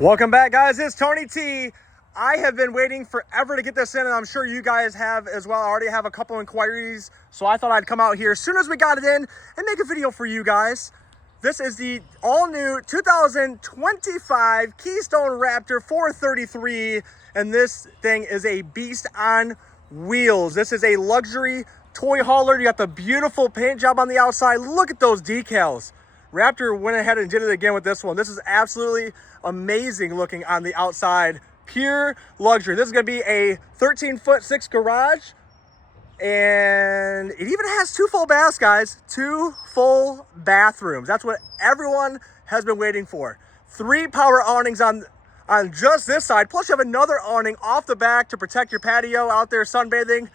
Welcome back, guys. It's Tony T. I have been waiting forever to get this in, and I'm sure you guys have as well. I already have a couple inquiries, so I thought I'd come out here as soon as we got it in and make a video for you guys. This is the all-new 2025 Keystone Raptor 433, and this thing is a beast on wheels. This is a luxury toy hauler. You got the beautiful paint job on the outside. Look at those decals. Raptor went ahead and did it again with this one. This is absolutely amazing looking on the outside. Pure luxury. This is going to be a 13'6" garage, and it even has 2 full baths, guys. 2 full bathrooms. That's what everyone has been waiting for. 3 power awnings on just this side, plus you have another awning off the back to protect your patio out there sunbathing.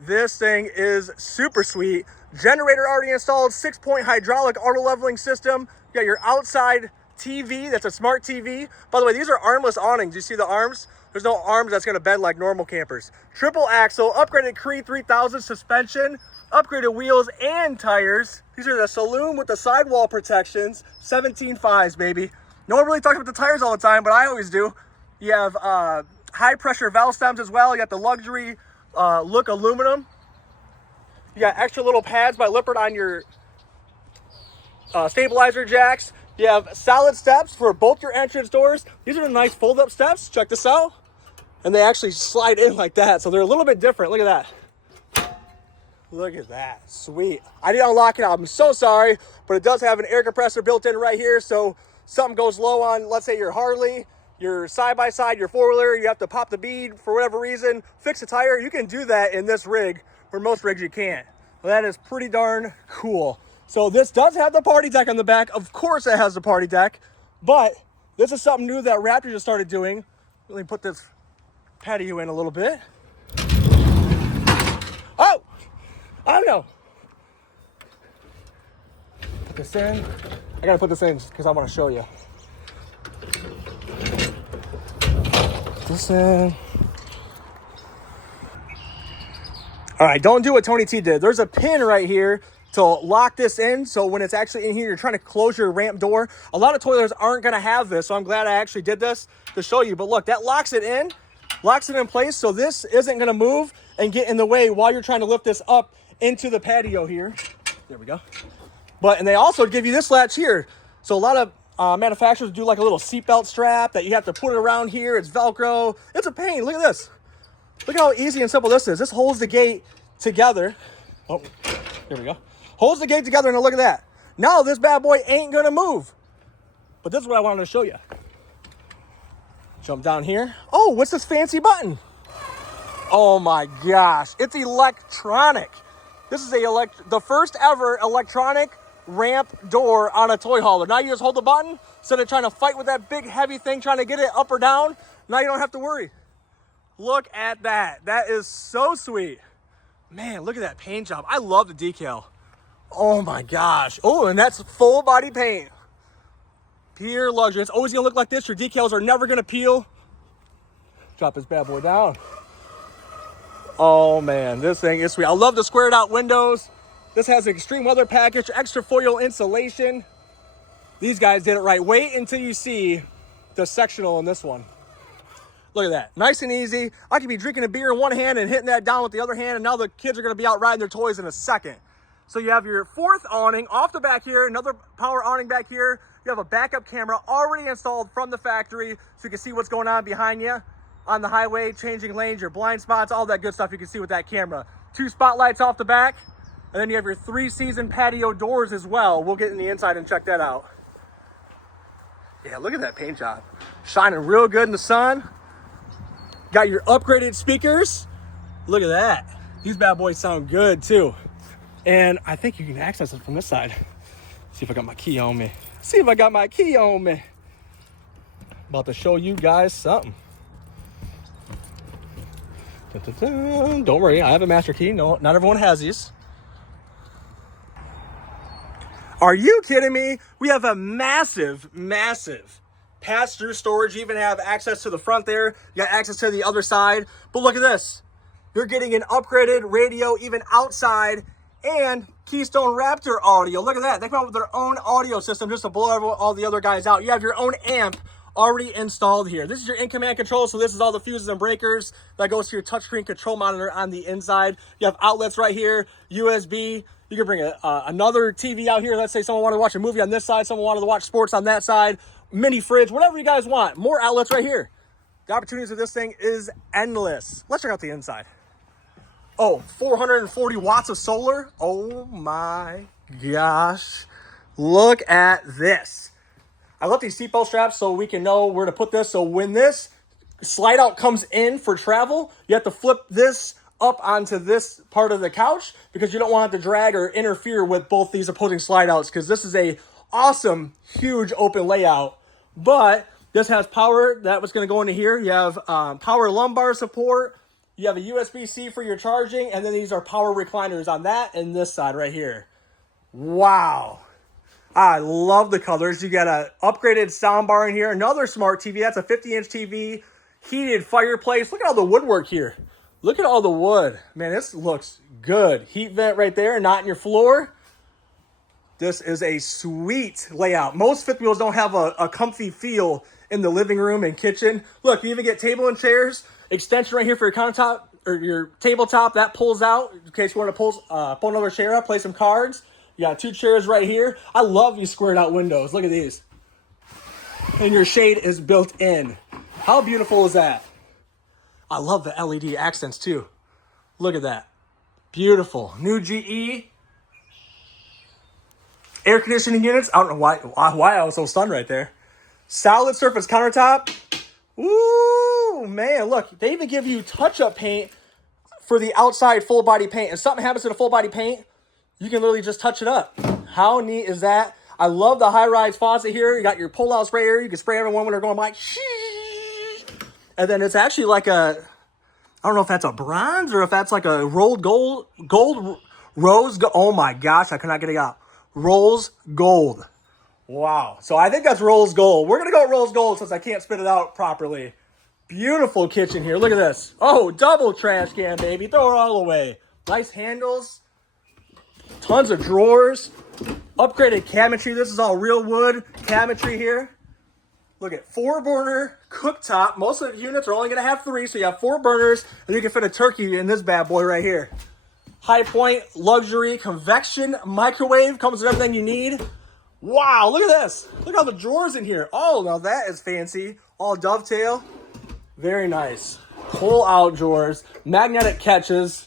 This thing is super sweet. Generator already installed, 6-point hydraulic auto leveling system. You got your outside TV, that's a smart TV. By the way, these are armless awnings. You see the arms? There's no arms that's gonna bend like normal campers. Triple axle, upgraded Cree 3000 suspension, upgraded wheels and tires. These are the saloon with the sidewall protections, 17.5s, baby. No one really talks about the tires all the time, but I always do. You have high pressure valve stems as well. You got the luxury look aluminum. You got extra little pads by Lippert on your stabilizer jacks. You have solid steps for both your entrance doors. These are the nice fold-up steps. Check this out. And they actually slide in like that, so they're a little bit different. Look at that. Look at that. Sweet. I didn't unlock it. I'm so sorry, but it does have an air compressor built in right here, so something goes low on, let's say, your Harley, your side-by-side, your four-wheeler, you have to pop the bead for whatever reason, fix a tire. You can do that in this rig, where most rigs you can't. Well, that is pretty darn cool. So this does have the party deck on the back. Of course it has the party deck, but this is something new that Raptor just started doing. Let me put this patio in a little bit. Oh, I don't know. Put this in. I gotta put this in because I want to show you. Put this in. All right, don't do what Tony T did. There's a pin right here to lock this in, so when it's actually in here, you're trying to close your ramp door. A lot of toilers aren't gonna have this, so I'm glad I actually did this to show you. But look, that locks it in place, so this isn't gonna move and get in the way while you're trying to lift this up into the patio here. There we go. And they also give you this latch here. So a lot of manufacturers do like a little seatbelt strap that you have to put it around here. It's Velcro. It's a pain. Look at this. Look how easy and simple this is. This holds the gate together. Oh, there we go. Holds the gate together, and look at that. Now this bad boy ain't gonna move. But this is what I wanted to show you. Jump down here. Oh, what's this fancy button? Oh my gosh, it's electronic. This is the first ever electronic ramp door on a toy hauler. Now you just hold the button instead of trying to fight with that big heavy thing, trying to get it up or down. Now you don't have to worry. Look at that. That is so sweet. Man, look at that paint job. I love the decal. Oh my gosh. Oh, and that's full body paint. Pure luxury. It's always gonna look like this. Your decals are never gonna peel. Drop this bad boy down. Oh man, this thing is sweet. I love the squared out windows. This has an extreme weather package, extra foil insulation. These guys did it right. Wait until you see the sectional in this one. Look at that, nice and easy. I could be drinking a beer in one hand and hitting that down with the other hand, and now the kids are gonna be out riding their toys in a second. So you have your 4th awning off the back here, another power awning back here. You have a backup camera already installed from the factory, so you can see what's going on behind you on the highway, changing lanes, your blind spots, all that good stuff you can see with that camera. 2 spotlights off the back, and then you have your 3-season patio doors as well. We'll get in the inside and check that out. Yeah, look at that paint job. Shining real good in the sun. Got your upgraded speakers. Look at that. These bad boys sound good too. And I think you can access it from this side. See if I got my key on me. About to show you guys something. Dun, dun, dun. Don't worry, I have a master key. No, not everyone has these. Are you kidding me? We have a massive, massive pass-through storage. You even have access to the front there. You got access to the other side. But look at this. You're getting an upgraded radio even outside, and Keystone Raptor audio. Look at that. They come up with their own audio system just to blow all the other guys out. You have your own amp already installed here. This is your in-command control, so this is all the fuses and breakers that goes to your touchscreen control monitor on the inside. You have outlets right here, USB. You can bring another TV out here. Let's say someone wanted to watch a movie on this side, someone wanted to watch sports on that side, mini fridge, whatever you guys want. More outlets right here. The opportunities of this thing is endless. Let's check out the inside. Oh, 440 watts of solar. Oh my gosh. Look at this. I left these seatbelt straps so we can know where to put this. So when this slide out comes in for travel, you have to flip this up onto this part of the couch because you don't want it to drag or interfere with both these opposing slide outs, because this is a awesome, huge open layout. But this has power that was going to go into here. You have power lumbar support. You have a USB-C for your charging. And then these are power recliners on that and this side right here. Wow. I love the colors. You got an upgraded soundbar in here. Another smart TV. That's a 50-inch TV. Heated fireplace. Look at all the woodwork here. Look at all the wood. Man, this looks good. Heat vent right there, not in your floor. This is a sweet layout. Most fifth wheels don't have a comfy feel in the living room and kitchen. Look, you even get table and chairs. Extension right here for your countertop or your tabletop. That pulls out in case you want to pull another chair up, play some cards. You got 2 chairs right here. I love these squared out windows. Look at these. And your shade is built in. How beautiful is that? I love the LED accents too. Look at that. Beautiful. New GE. Air conditioning units. I don't know why I was so stunned right there. Solid surface countertop. Ooh, man, look. They even give you touch-up paint for the outside full body paint. If something happens to the full body paint, you can literally just touch it up. How neat is that? I love the high-rise faucet here. You got your pull-out sprayer. You can spray everyone when they're going by. And then it's actually like I don't know if that's a bronze or if that's like a rolled gold rose. Oh my gosh, I cannot get it out. Rose gold. Wow. So I think that's rose gold. We're going to go rose gold since I can't spit it out properly. Beautiful kitchen here. Look at this. Oh, double trash can, baby. Throw it all away. Nice handles. Tons of drawers. Upgraded cabinetry. This is all real wood cabinetry here. Look at 4-burner cooktop. Most of the units are only going to have 3, so you have 4 burners, and you can fit a turkey in this bad boy right here. High point, luxury, convection, microwave. Comes with everything you need. Wow, look at this. Look at all the drawers in here. Oh, now that is fancy. All dovetail. Very nice. Pull-out drawers. Magnetic catches.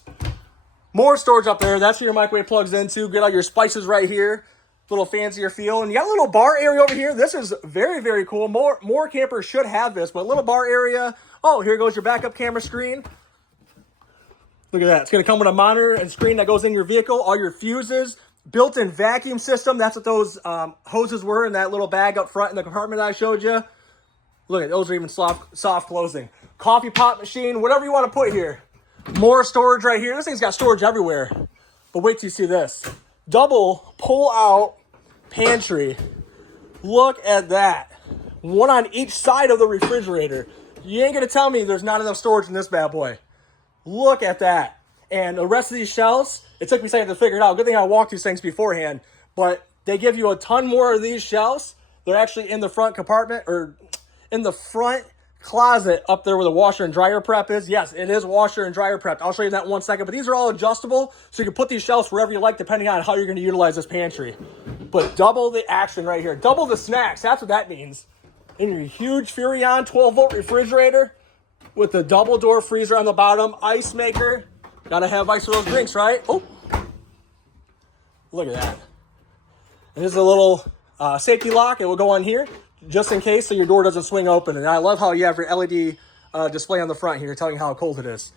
More storage up there. That's where your microwave plugs into. Get all your spices right here. Little fancier feel. And you got a little bar area over here. This is very, very cool. More campers should have this, but a little bar area. Oh, here goes your backup camera screen. Look at that. It's going to come with a monitor and screen that goes in your vehicle. All your fuses. Built-in vacuum system. That's what those hoses were in that little bag up front in the compartment that I showed you. Look at those are even soft closing. Coffee pot machine. Whatever you want to put here. More storage right here. This thing's got storage everywhere. But wait till you see this. Double pull-out pantry. Look at that. One on each side of the refrigerator. You ain't going to tell me there's not enough storage in this bad boy. Look at that. And the rest of these shelves, it took me a second to figure it out. Good thing I walked these things beforehand. But they give you a ton more of these shelves. They're actually in the front compartment or in the front closet up there where the washer and dryer prep is. Yes, it is washer and dryer prep. I'll show you that in 1 second. But these are all adjustable, so you can put these shelves wherever you like depending on how you're going to utilize this pantry. But double the action right here. Double the snacks. That's what that means. In your huge Furrion 12-volt refrigerator with the double door freezer on the bottom, ice maker. Gotta have ice for those drinks, right? Oh, look at that. And this is a little safety lock. It will go on here just in case so your door doesn't swing open. And I love how you have your LED display on the front here telling you how cold it is.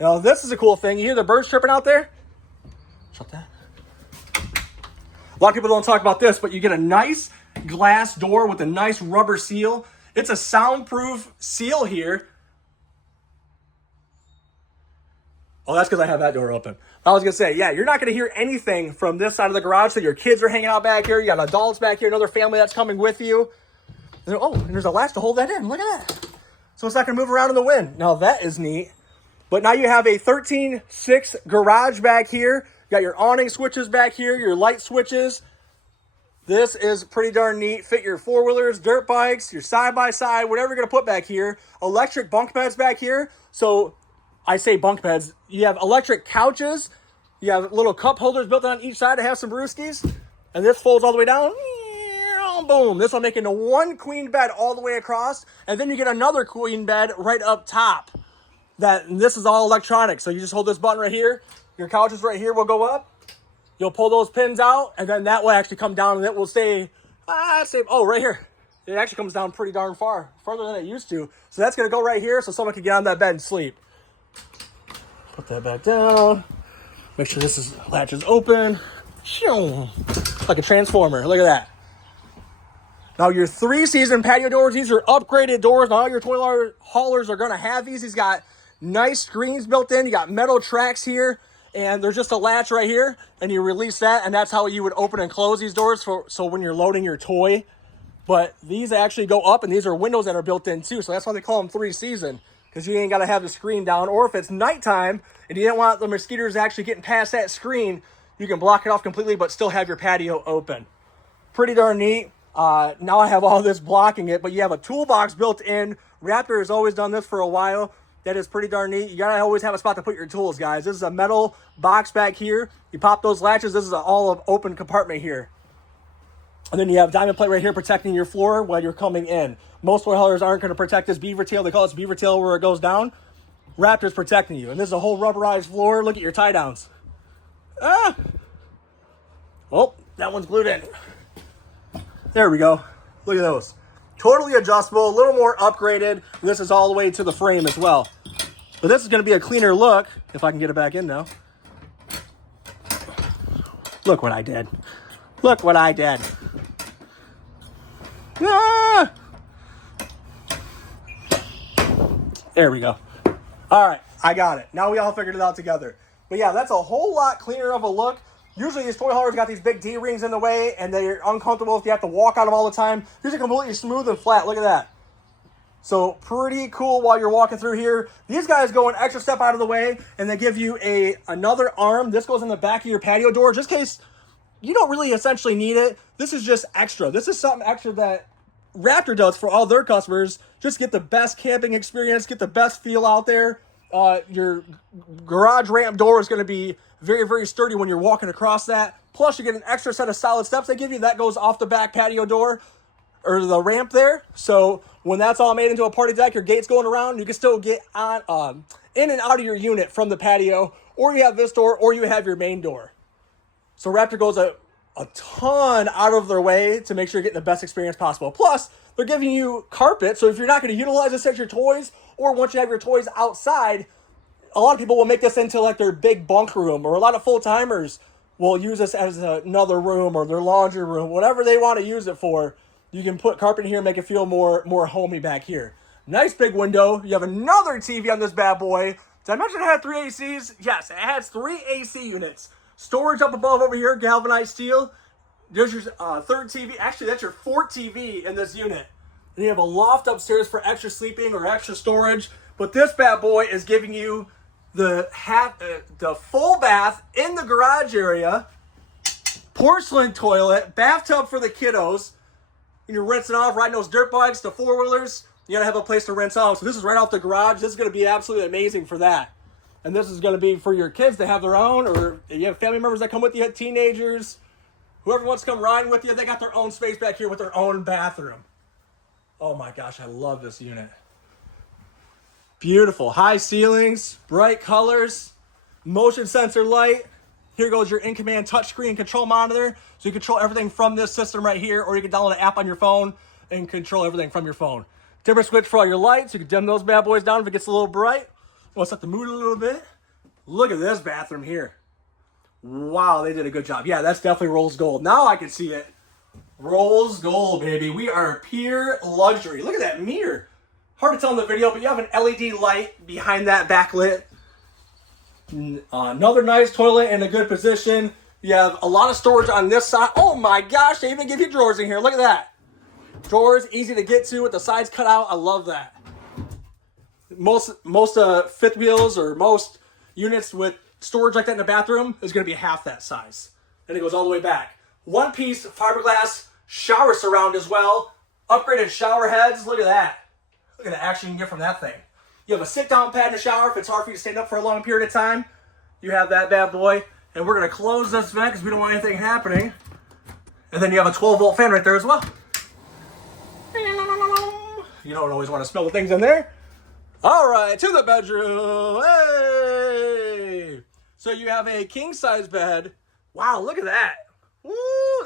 Now, this is a cool thing. You hear the birds chirping out there? Shut that. A lot of people don't talk about this, but you get a nice glass door with a nice rubber seal. It's a soundproof seal here. Oh, that's because I have that door open. I was going to say, yeah, you're not going to hear anything from this side of the garage. So your kids are hanging out back here. You got adults back here, another family that's coming with you. And there's a latch to hold that in. Look at that. So it's not going to move around in the wind. Now, that is neat. But now you have a 13.6 garage back here. You got your awning switches back here, your light switches. This is pretty darn neat. Fit your four-wheelers, dirt bikes, your side-by-side, whatever you're going to put back here. Electric bunk beds back here. So I say bunk beds. You have electric couches. You have little cup holders built on each side to have some brewskis. And this folds all the way down. Boom. This will make into one queen bed all the way across. And then you get another queen bed right up top. This is all electronic. So you just hold this button right here. Your couches right here will go up. You'll pull those pins out, and then that will actually come down, and it will stay, oh, right here. It actually comes down pretty darn far, farther than it used to. So that's going to go right here so someone can get on that bed and sleep. Put that back down. Make sure this latch is open. Like a transformer. Look at that. Now your 3-season patio doors, these are upgraded doors. Now all your toy haulers are going to have these. He's got nice screens built in. You got metal tracks here. And there's just a latch right here, and you release that, and that's how you would open and close these doors so when you're loading your toy. But these actually go up, and these are windows that are built in too, so that's why they call them 3-season, because you ain't got to have the screen down. Or if it's nighttime and you don't want the mosquitoes actually getting past that screen, you can block it off completely but still have your patio open. Pretty darn neat. Now I have all this blocking it, but you have a toolbox built in. Raptor has always done this for a while. That is pretty darn neat. You gotta always have a spot to put your tools, guys. This is a metal box back here. You pop those latches. This is an all open compartment here. And then you have diamond plate right here protecting your floor while you're coming in. Most toy haulers aren't going to protect this beaver tail. They call it beaver tail where it goes down. Raptor's protecting you. And this is a whole rubberized floor. Look at your tie downs. Oh, that one's glued in. There we go. Look at those. Totally adjustable, a little more upgraded. This is all the way to the frame as well. But this is going to be a cleaner look, if I can get it back in now. Look what I did. Look what I did. Ah! There we go. All right, I got it. Now we all figured it out together. But yeah, that's a whole lot cleaner of a look. Usually these toy haulers got these big D-rings in the way, and they're uncomfortable if you have to walk on them all the time. These are completely smooth and flat. Look at that. So pretty cool while you're walking through here. These guys go an extra step out of the way, and they give you another arm. This goes in the back of your patio door, just in case you don't really essentially need it. This is just extra. This is something extra that Raptor does for all their customers. Just get the best camping experience, get the best feel out there. Your garage ramp door is going to be very, very sturdy when you're walking across that. Plus, you get an extra set of solid steps they give you. That goes off the back patio door, or the ramp there. So when that's all made into a party deck, your gate's going around, you can still get on in and out of your unit from the patio, or you have this door, or you have your main door. So Raptor goes a ton out of their way to make sure you're getting the best experience possible. Plus, they're giving you carpet, so if you're not going to utilize this as your toys, or once you have your toys outside, a lot of people will make this into like their big bunk room, or a lot of full-timers will use this as another room or their laundry room, whatever they want to use it for. You can put carpet in here and make it feel more homey back here. Nice big window. You have another TV on this bad boy. Did I mention it had 3 ACs? Yes, it has 3 AC units. Storage up above over here, galvanized steel. There's your third TV. Actually, that's your 4th TV in this unit. And you have a loft upstairs for extra sleeping or extra storage. But this bad boy is giving you the full bath in the garage area, porcelain toilet, bathtub for the kiddos. And you're rinsing off, riding those dirt bikes, the 4-wheelers. You gotta have a place to rinse off. So this is right off the garage. This is gonna be absolutely amazing for that. And this is gonna be for your kids to have their own, or you have family members that come with you, teenagers, whoever wants to come riding with you, they got their own space back here with their own bathroom. Oh my gosh, I love this unit. Beautiful. High ceilings, bright colors, motion sensor light. Here goes your in-command touchscreen control monitor. So you control everything from this system right here, or you can download an app on your phone and control everything from your phone. Dimmer switch for all your lights. You can dim those bad boys down if it gets a little bright. Want to set the mood a little bit. Look at this bathroom here. Wow, they did a good job. Yeah, that's definitely rose gold. Now I can see it. Rose gold, baby. We are pure luxury. Look at that mirror. Hard to tell in the video, but you have an LED light behind that backlit. Another nice toilet in a good position. You have a lot of storage on this side. Oh my gosh, they even give you drawers in here. Look at that. Drawers, easy to get to with the sides cut out. I love that. Most fifth wheels or most units with storage like that in the bathroom is going to be half that size. And it goes all the way back. one-piece fiberglass shower surround as well. Upgraded shower heads. Look at that. Look at the action you can get from that thing. You have a sit-down pad in the shower if it's hard for you to stand up for a long period of time. You have that bad boy. And we're going to close this vent because we don't want anything happening. And then you have a 12-volt fan right there as well. You don't always want to smell the things in there. All right, to the bedroom. Hey! So you have a king-size bed. Wow, look at that. Woo!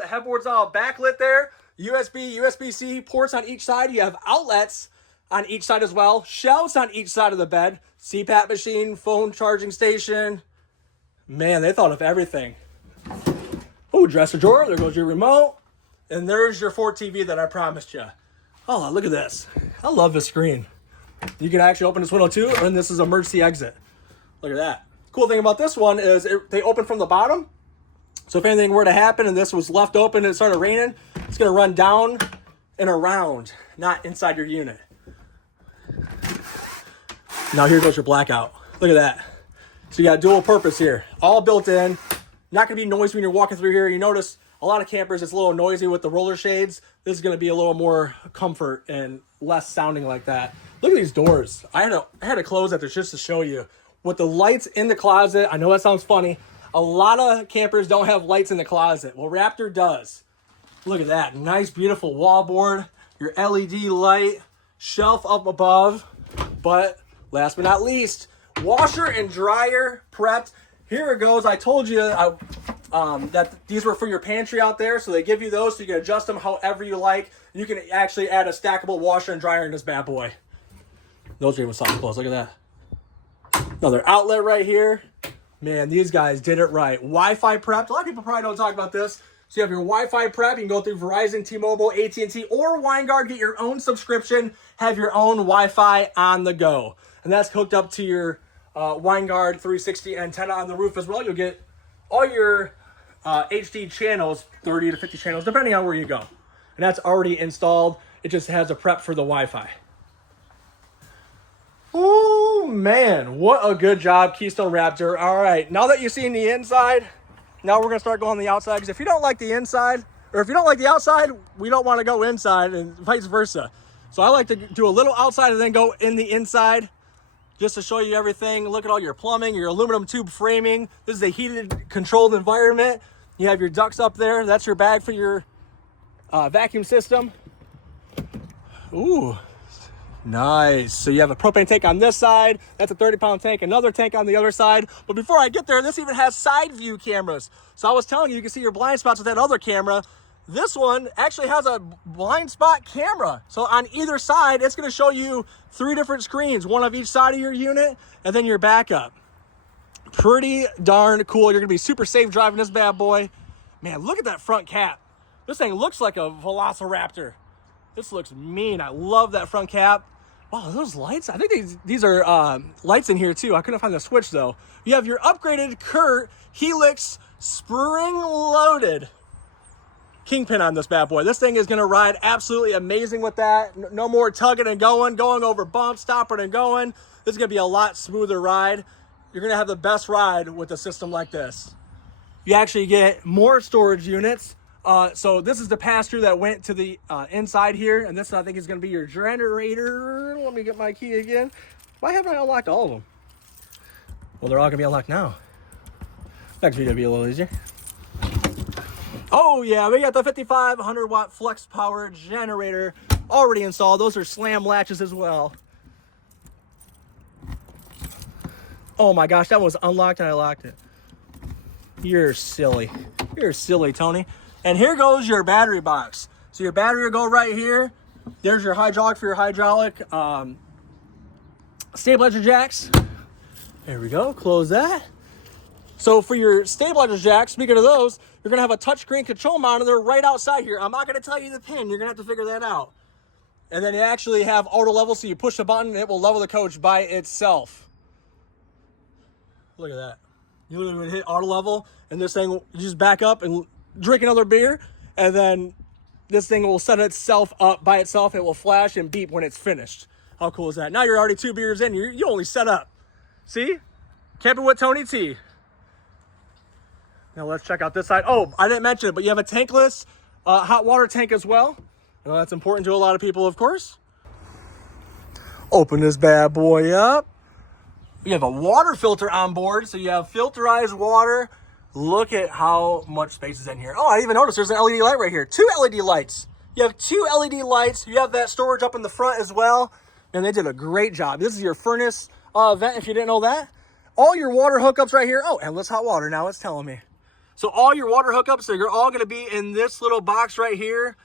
The headboard's all backlit there. USB, USB-C ports on each side. You have outlets on each side as well. Shelves on each side of the bed. CPAP machine, phone charging station. Man, they thought of everything. Oh, dresser drawer. There goes your remote. And there's your 4 TV that I promised you. Oh, look at this. I love this screen. You can actually open this window too, and this is emergency exit. Look at that. Cool thing about this one is they open from the bottom. So if anything were to happen and this was left open and it started raining, it's going to run down and around, not inside your unit. Now here goes your blackout. Look at that. So you got dual purpose here. All built in. Not going to be noisy when you're walking through here. You notice a lot of campers, it's a little noisy with the roller shades. This is going to be a little more comfort and less sounding like that. Look at these doors. I had to close that just to show you. With the lights in the closet, I know that sounds funny. A lot of campers don't have lights in the closet. Well, Raptor does. Look at that. Nice, beautiful wallboard. Your LED light. Shelf up above. But last but not least, washer and dryer prepped. Here it goes. I told you that these were for your pantry out there. So they give you those so you can adjust them however you like. You can actually add a stackable washer and dryer in this bad boy. Those are even soft close. Look at that. Another outlet right here. Man, these guys did it right. Wi-Fi prepped. A lot of people probably don't talk about this. So you have your Wi-Fi prep. You can go through Verizon, T-Mobile, AT&T, or Winegard. Get your own subscription. Have your own Wi-Fi on the go. And that's hooked up to your Winegard 360 antenna on the roof as well. You'll get all your HD channels, 30 to 50 channels, depending on where you go. And that's already installed. It just has a prep for the Wi-Fi. Oh man, what a good job, Keystone Raptor. All right, now that you've seen the inside, now we're gonna start going on the outside, because if you don't like the inside, or if you don't like the outside, we don't wanna go inside, and vice versa. So I like to do a little outside and then go in the inside, just to show you everything. Look at all your plumbing, your aluminum tube framing. This is a heated, controlled environment. You have your ducts up there. That's your bag for your vacuum system. Ooh. Nice. So you have a propane tank on this side. That's a 30-pound tank. Another tank on the other side. But before I get there, this even has side view cameras. So I was telling you, you can see your blind spots with that other camera. This one actually has a blind spot camera. So on either side, it's going to show you 3 different screens, one of each side of your unit, and then your backup. Pretty darn cool. You're going to be super safe driving this bad boy. Man, look at that front cap. This thing looks like a Velociraptor. This looks mean. I love that front cap. Wow, those lights? I think these are lights in here too. I couldn't find the switch though. You have your upgraded Kurt Helix spring-loaded kingpin on this bad boy. This thing is gonna ride absolutely amazing with that. No more tugging and going over bumps, stopping and going. This is gonna be a lot smoother ride. You're gonna have the best ride with a system like this. You actually get more storage units. So this is the pass-through that went to the inside here, and this I think is going to be your generator. Let me get my key again. Why haven't I unlocked all of them? Well, they're all going to be unlocked now. Next video will be a little easier. Oh yeah, we got the 5500 watt flex power generator already installed. Those are slam latches as well. Oh my gosh, that was unlocked and I locked it. You're silly. You're silly, Tony. And here goes your battery box. So your battery will go right here. There's your hydraulic for your hydraulic stabilizer jacks. There we go, close that. So for your stabilizer jacks, speaking of those, you're gonna have a touchscreen control monitor right outside here. I'm not gonna tell you the pin, you're gonna have to figure that out. And then you actually have auto level, so you push the button and it will level the coach by itself. Look at that. You literally hit auto level and this thing, you just back up and drink another beer, and then this thing will set itself up by itself. It will flash and beep when it's finished. How cool is that? Now you're already 2 beers in. You only set up. See? Camping with Tony T. Now let's check out this side. Oh, I didn't mention it, but you have a tankless hot water tank as well. I know that's important to a lot of people, of course. Open this bad boy up. You have a water filter on board, so you have filterized water. Look at how much space is in here. Oh, I even noticed there's an LED light right here. 2 LED lights. You have 2 LED lights. You have that storage up in the front as well. And they did a great job. This is your furnace vent, if you didn't know that. All your water hookups right here. Oh, endless hot water now, it's telling me. So all your water hookups, so you're all gonna be in this little box right here.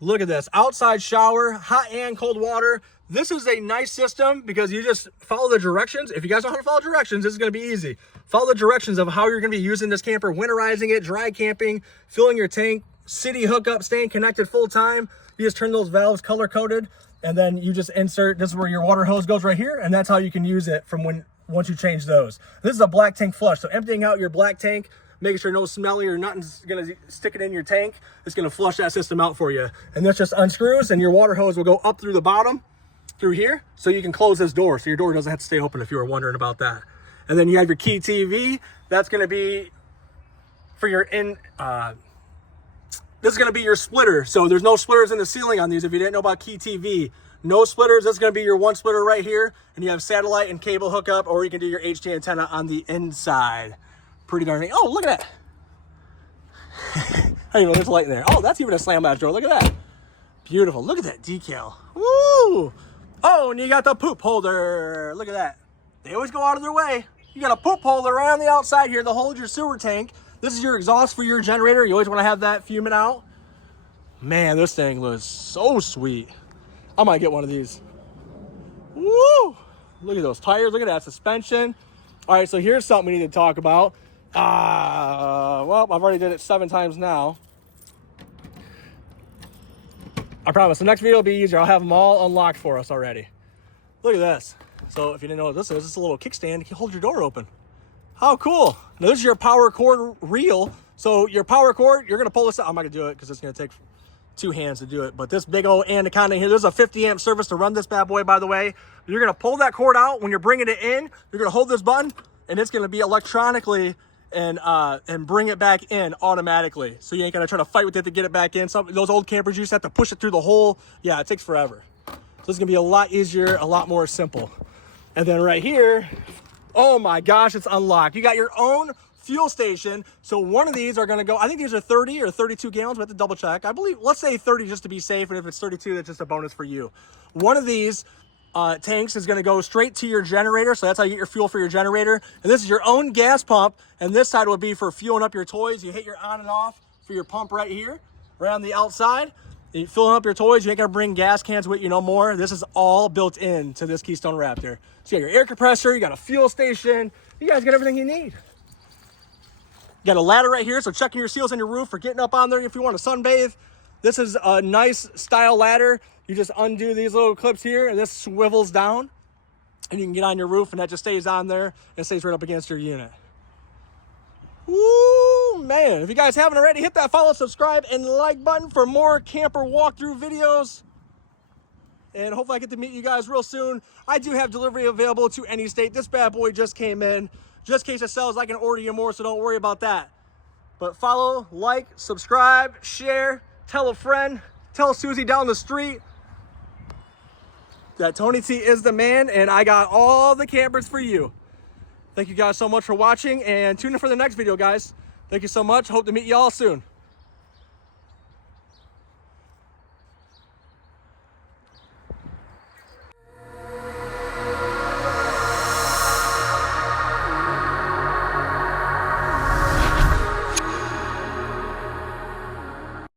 Look at this, outside shower, hot and cold water. This is a nice system because you just follow the directions. If you guys know how to follow directions, this is gonna be easy. Follow the directions of how you're gonna be using this camper, winterizing it, dry camping, filling your tank, city hookup, staying connected full time. You just turn those valves color coded, and then you just insert, this is where your water hose goes right here, and that's how you can use it from once you change those. This is a black tank flush, so emptying out your black tank, making sure no smelly or nothing's gonna stick it in your tank, it's gonna flush that system out for you. And this just unscrews, and your water hose will go up through the bottom, through here, so you can close this door, so your door doesn't have to stay open if you were wondering about that. And then you have your key TV, that's gonna be for your this is gonna be your splitter. So there's no splitters in the ceiling on these if you didn't know about key TV. No splitters, that's gonna be your one splitter right here, and you have satellite and cable hookup, or you can do your HT antenna on the inside. Pretty darn neat. Oh, look at that. I didn't know there's a light in there. Oh, that's even a slam latch door. Look at that. Beautiful. Look at that decal. Woo! Oh, and you got the poop holder. Look at that. They always go out of their way. You got a poop holder right on the outside here to hold your sewer tank. This is your exhaust for your generator. You always want to have that fuming out. Man, this thing looks so sweet. I might get one of these. Woo! Look at those tires. Look at that suspension. All right, so here's something we need to talk about. Well, I've already did it 7 times now. I promise the next video will be easier. I'll have them all unlocked for us already. Look at this. So if you didn't know what this is, it's a little kickstand to hold your door open. How cool. Now this is your power cord reel. So your power cord, you're gonna pull this out. I'm not gonna do it because it's gonna take 2 hands to do it. But this big old anaconda here, there's a 50 amp service to run this bad boy, by the way. You're gonna pull that cord out. When you're bringing it in, you're gonna hold this button and it's gonna be electronically and bring it back in automatically. So you ain't gonna try to fight with it to get it back in. Some those old campers, you just have to push it through the hole. Yeah, it takes forever. So it's gonna be a lot easier, a lot more simple. And then right here, oh my gosh, it's unlocked. You got your own fuel station. So one of these are gonna go, I think these are 30 or 32 gallons. We have to double check. I believe, let's say 30 just to be safe. And if it's 32, that's just a bonus for you. One of these tanks is gonna go straight to your generator. So that's how you get your fuel for your generator. And this is your own gas pump. And this side would be for fueling up your toys. You hit your on and off for your pump right here, right on the outside. You're filling up your toys. You ain't gonna bring gas cans with you no more. This is all built into this Keystone Raptor. So you got your air compressor, you got a fuel station. You guys got everything you need. You got a ladder right here, so checking your seals on your roof or getting up on there if you want to sunbathe. This is a nice style ladder. You just undo these little clips here and this swivels down and you can get on your roof and that just stays on there and stays right up against your unit. Woo, man. If you guys haven't already, hit that follow, subscribe, and like button for more camper walkthrough videos. And hopefully I get to meet you guys real soon. I do have delivery available to any state. This bad boy just came in. Just in case it sells, I can order you more, so don't worry about that. But follow, like, subscribe, share, tell a friend, tell Susie down the street that Tony T is the man, and I got all the campers for you. Thank you guys so much for watching, and tune in for the next video, guys. Thank you so much. Hope to meet you all soon.